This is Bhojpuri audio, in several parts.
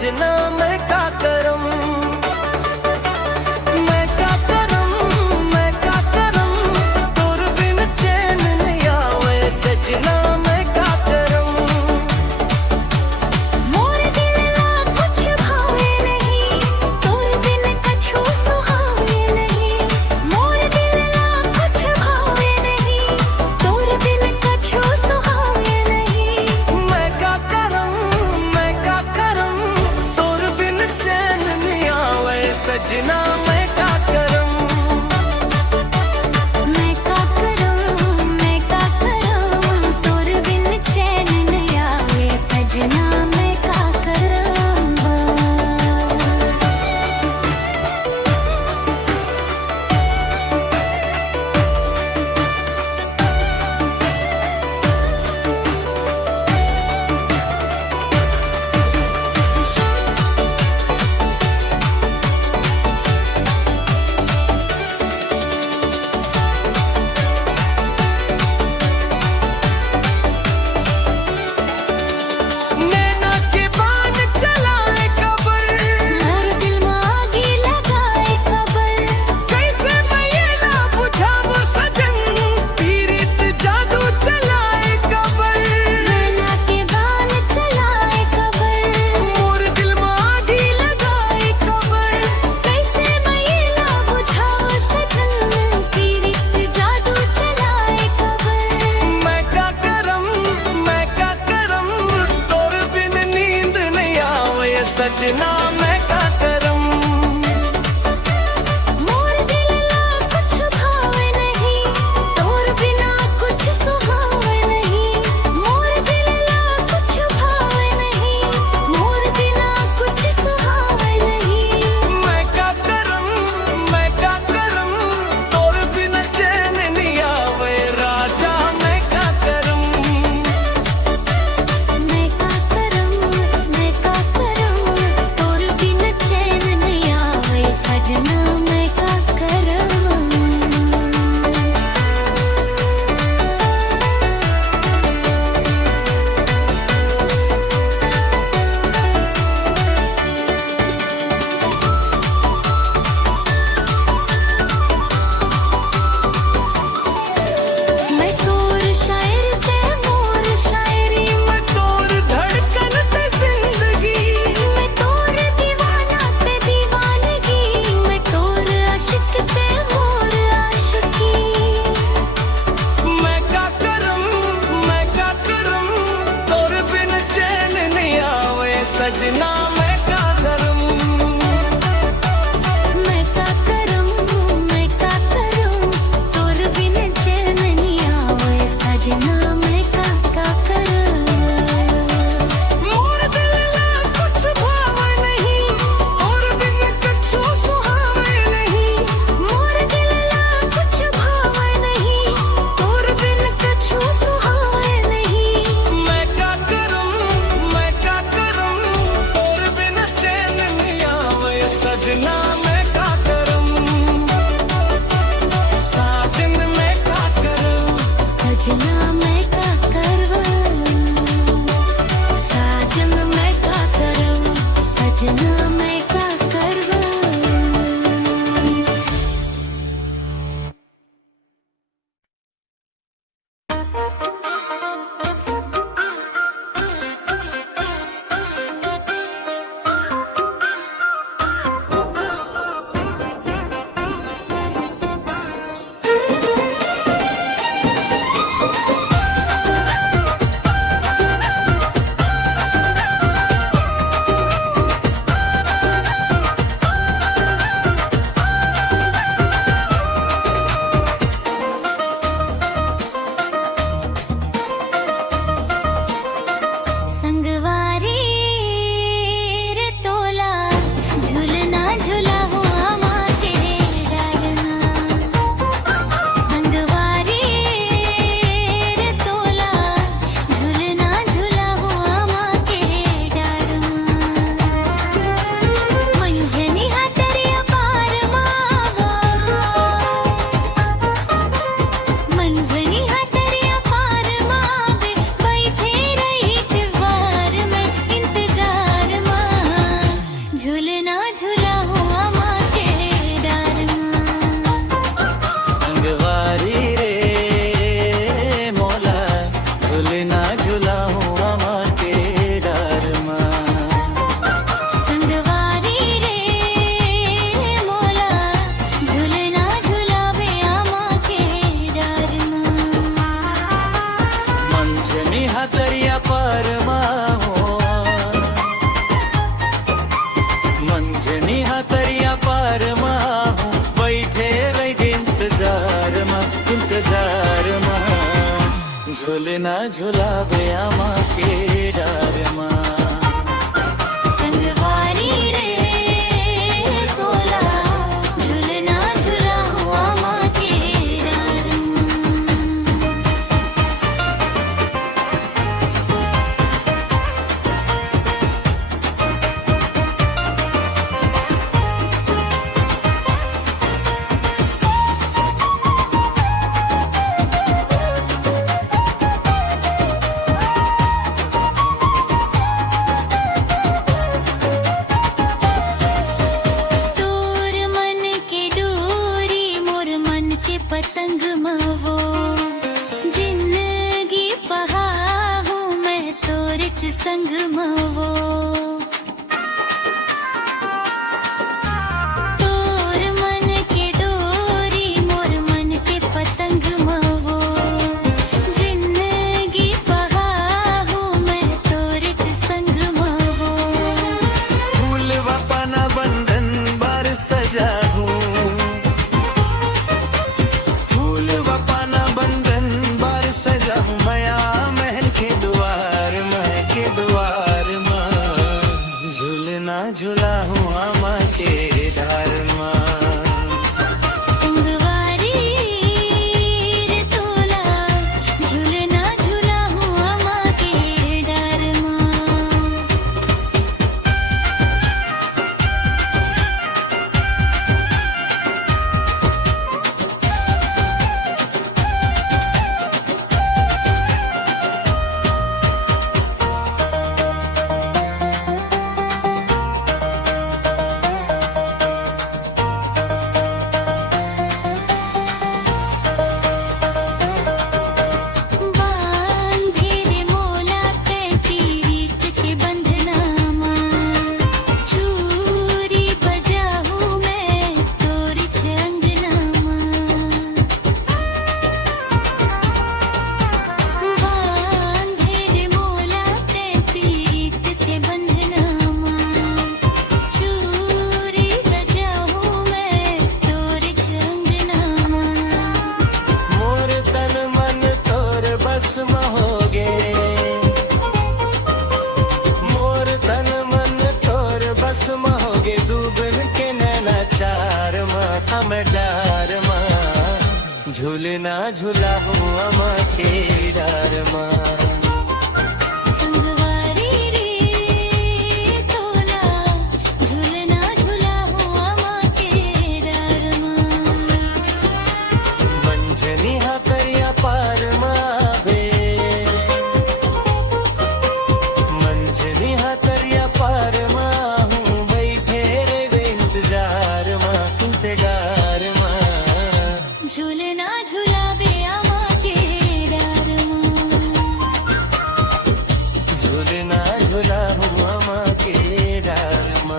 सजना मैं का करम, मैं का करम, मैं का करम, तोर बिन चैन नहीं आवे सजना मैं का करम। मोर दिल ला कुछ भावे नहीं, तोर बिन कछु सुहावे नहीं। मोर दिल ला कुछ भावे नहीं, तोर बिन कछु सुहावे नहीं। मैं का करम, मैं का करम, तोर बिन चैन नहीं आवे सजना मैं का करम। मैं का करम, मैं का करम, तोर बिन चैन नहीं आवे सजना मैं का करम। झूलना झुलावे आमा के डारमा संगवारी रे तोला झूलना झूलाओ आमा के डारमा पतंग मवो जिंदगी पहा हूँ मैं तोरे च संग मवो तोर मन के डोरी मोर मन के पतंग मवो जिंदगी पहा हूँ मैं तोरे च संग मवो फूल वपाना बंधन बार सजा हूँ सजा मया महल के द्वार माँ झूलना झूला हूँ आमा के डार माँ संगवारी रे तोला झूलना झूला हूँ आमा के डारमा महोगे डूबन के नैना चार माथा में डार माँ झूलना झूला हूँ आमा के डार माँ संगवारी रे तोला झूलना झूला हूँ आमा के डारमा मंझनी हा करिया पार मावे मंझनी हा करिया पार माँ झूलना झूलावे आमा के डारमा झूलना झूला हूँ आमा के डारमा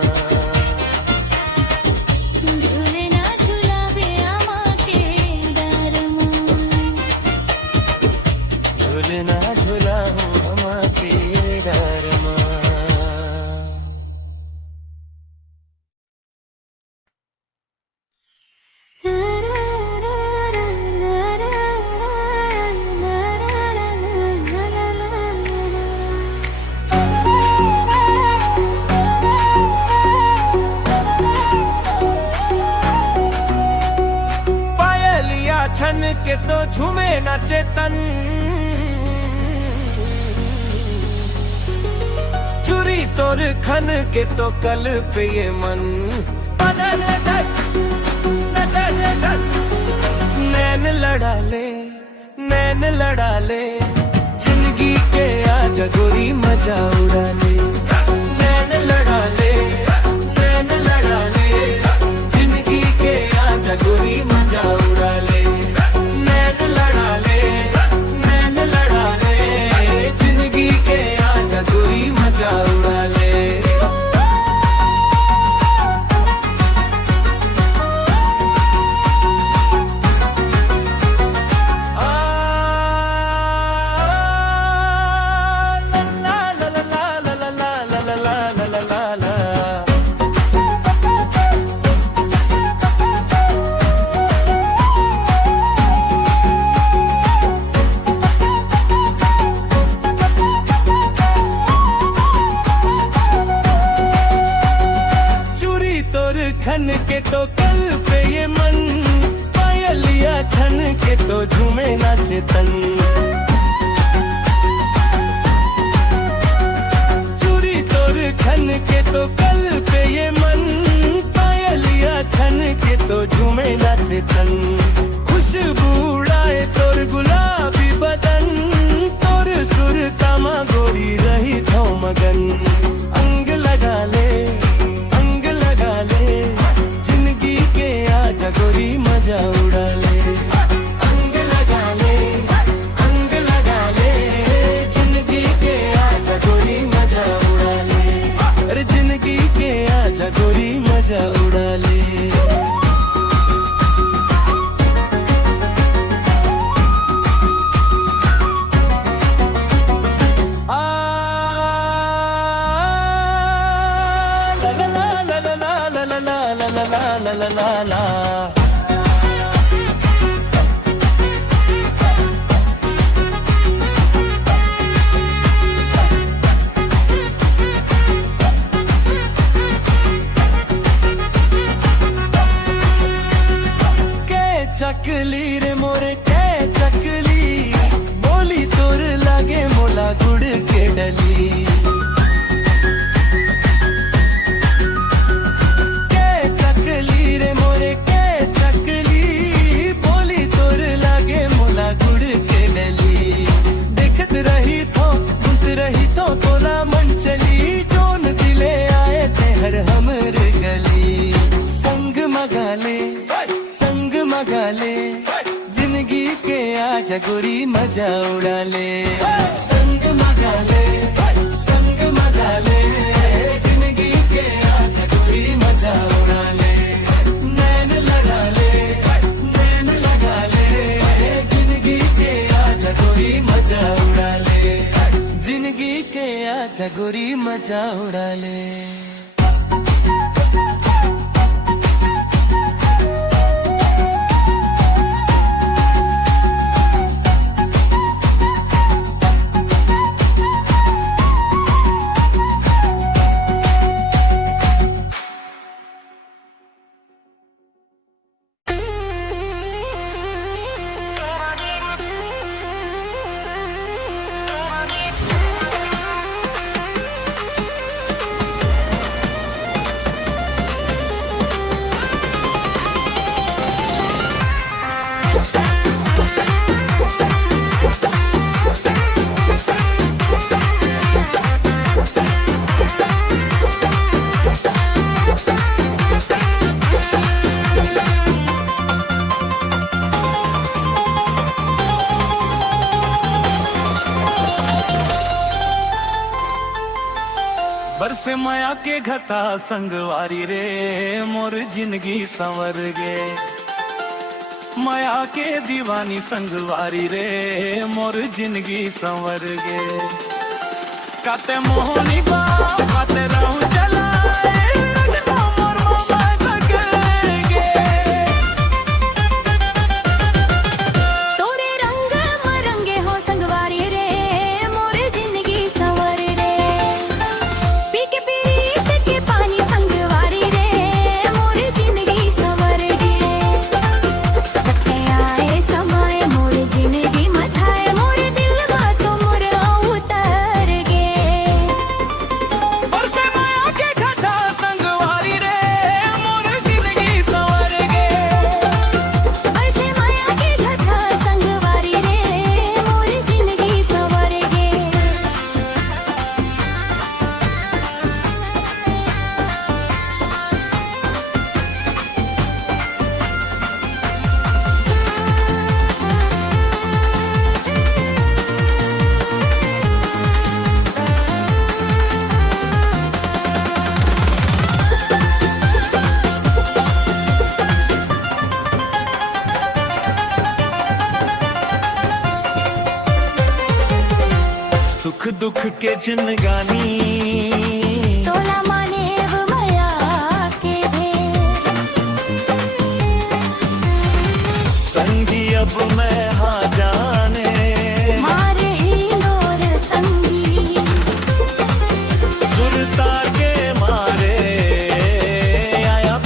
झूलना झूलावे आमा के डारमा झूलना झूला हूँ आमा के डारमा छन के तो झूमे न चेतन चुरी तोर खन के तो कल पे ये मन नैन लड़ा ले जिंदगी के आजा गोरी मजा उड़ा ले नैन लड़ा ले जिंदगी के आजा गोरी मजा उड़ा ले नैन लड़ा ले जिंदगी के आजा गोरी मजा उड़ा ले la la la la la la तोर खन के तो कल पे ये मन, पायलिया छन के तो झूमे नाचे तन। चूरी तोर खन के तो कल पे ये मन, पायलिया छन के तो झूमे नाचे तन। खुशबू उड़ाए तोर गुलाबी बदन, तोर सुर तामा गोरी रही थो मगन। अंग लगा ले, अंग लगा ले, जिंदगी के आजा गोरी मजा उड़ा ले। अंग लगा ले, अंग लगा ले, जिंदगी के आजा गोरी मजा उड़ा ले। अरे जिंदगी के आजा गोरी मजा उड़ा ले। La la la के चकली रे मोरे के चकली, बोली तोर लागे मोला गुड़ के डली। संग मगा ले, जिंदगी के आजा गोरी मजा उड़ा ले। संग मगा ले, संग मगा ले, जिंदगी के आजा गोरी मजा उड़ा ले। नैन लगा ले, नैन लगा ले, जिंदगी के आजा गोरी मजा उड़ा ले। जिंदगी के आजा गोरी मजा उड़ा ले। बरसे माया के घटा संगवारी रे, मोर जिंदगी संवर गे। माया के दीवानी संगवारी रे, मोर जिंदगी संवर गे। काते मोहनी बा काते रहूं चलाए, रगता मोर मामा लगेगे। तोरे रंग मरंगे हो संगवारी रे, मोर जिंदगी संवर रे। पी के पीरीत के पानी संगवारी रे, मोर जिंदगी संवर गे। कते आए समय मोर जिंदगी मछाए, मोर दिल मा तो मोर उतर गे। बरसे माया के घटा संगवारी रे, मोर जिंदगी संवर गे। ऐसे माया के घटा संगवारी रे, मोर जिंदगी संवर गे। सुख दुख के जिनगानी, तोला माने वो माया के भेद। संगी अब मैं हाँ जाने, मारे ही लोर संगी। सुरतार के मारे आया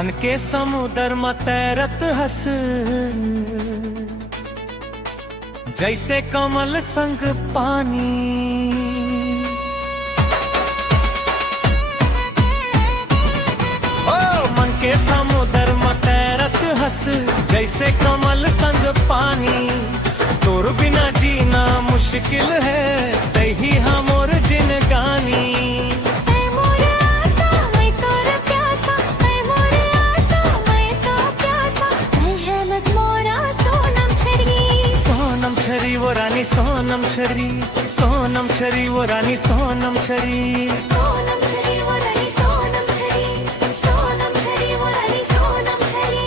मन के समुद्र में तैरत हस जैसे कमल संग पानी। मन के समुद्र में तैरत हस जैसे कमल संग पानी। तोर बिना जीना मुश्किल है तही हमोर जिनगानी। सोनम छरी वो रानी सोनम छरी, सोनम छरी वो रानी सोनम छरी। सोनम छरी वो रानी सोनम छरी, सोनम छरी वो रानी सोनम छरी।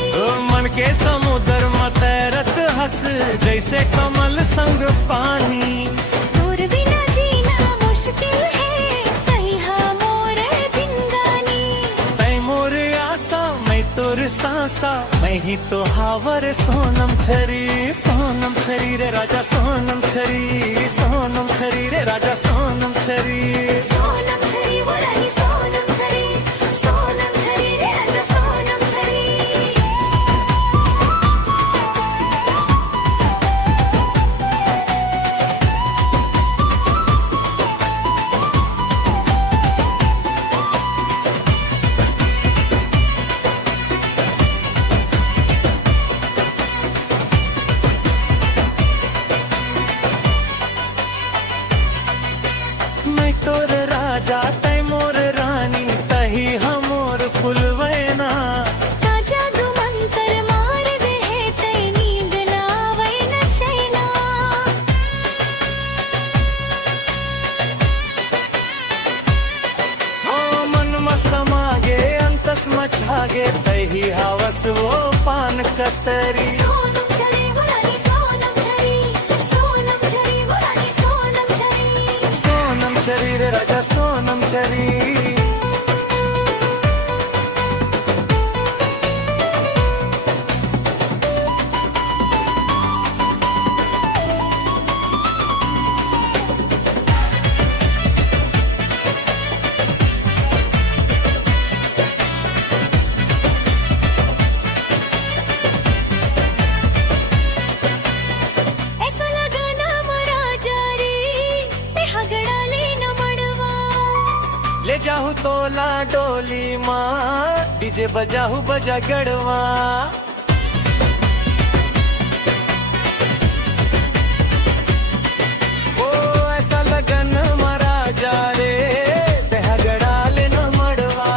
मन के समुद्र में तैरत हस जैसे कमल संग पानी। तोर बिना जीना मुश्किल है तही हमोर जिंदगानी। तै मोर आसा मैं तोर सांसा मैं ही तो हावर। सोनम छरी सोनम छरी रे राजा सोनम छरी, सोनम छरी रे राजा सोनम छरी। सोनम छरी वो रानी सोनम छरी, सोनम छरी रे राजा सोनम छरी। मैं तोर राजा तै मोर रानी तही हमोर फुलवैना। का जादू मंतर मार दे है तै नींद ना आवे न चैना। ओ मन में समागे अंतस मचागे तही हवस वो पान कतरी। सोनम छरी वो रानी सोनम छरी, सोनम छरी वो रानी सोनम छरी। सोनम छरी रे राजा सोनम छरी। ऐसा लगा ना मरा जा रे ते हगड़ा ले न मड़वा। ले जाहू तोला डोली माँ डीजे बजाहू बजा गड़वा। ओ ऐसा लगन मरा जा रे तेहगड़ा ले न मड़वा।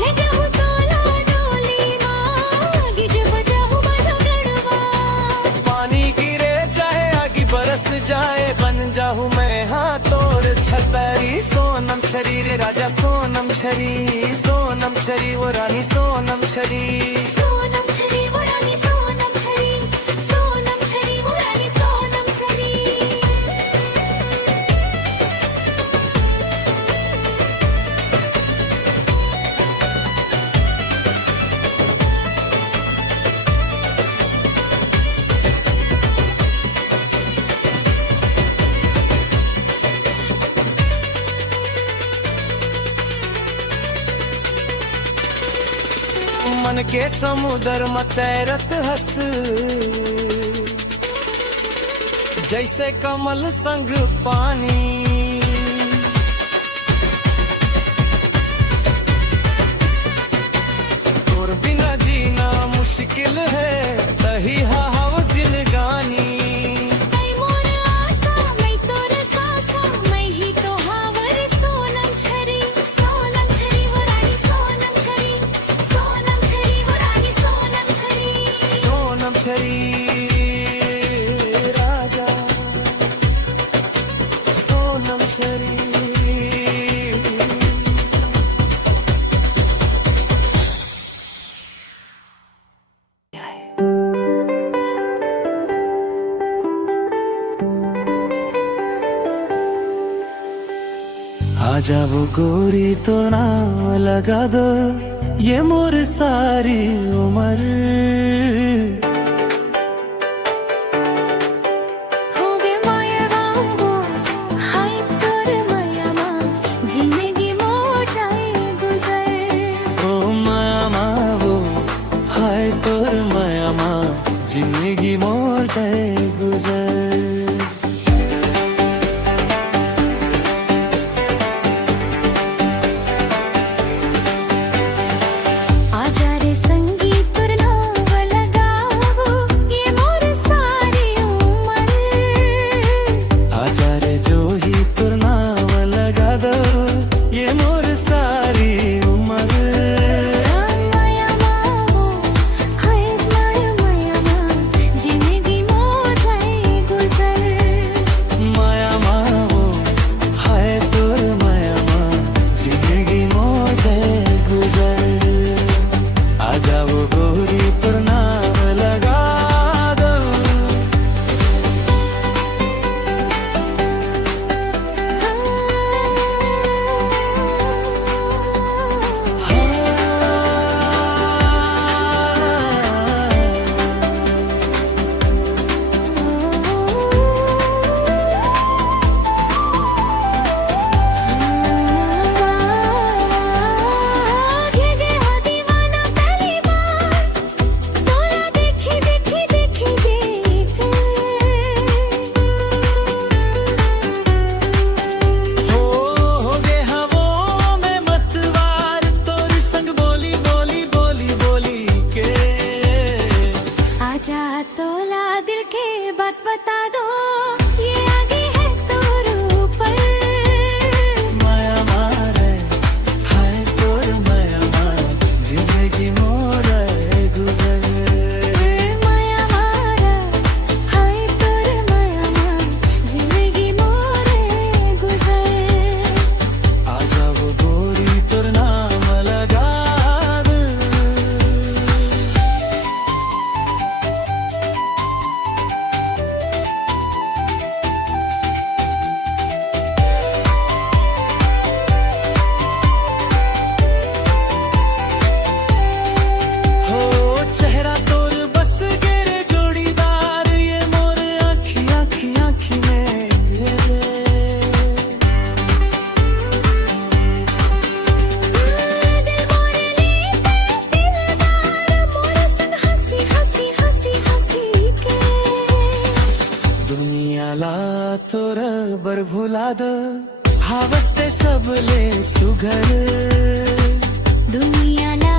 ले जाऊं तोला डोली माँ गिज बजाऊं बजा गड़वा। पानी गिरे चाहे आगे बरस जाए बन जाहू मैं हाँ तोर छतरी। सोनम छरी रे राजा सोनम छरी, सोनम छरी वो रानी सोनम छरी। सोनम छरी वो रानी सोनम छरी, सोनम छरी वो रानी सोनम छरी। मन के समुद्र में तैरत हस जैसे कमल संग पानी। तोर बिना जीना मुश्किल है तही हवा जिंदगानी। मैं मोर आसा मैं तोर सासा मैं ही तो हावर। सोनम छरी, सोनम छरी वो रानी सोनम छरी, सोनम छरी वो रानी सोनम छरी। सोनम छरी राजा सोनम छरी। आजा वो गोरी तो नाम लगा दो ये मोर सारी उम्र। हो गे माया वांगो हाय तोर माया मां जिंदगी मो जाए गुजर। ओ मामा भावस्ते सबले सुघर दुनियाला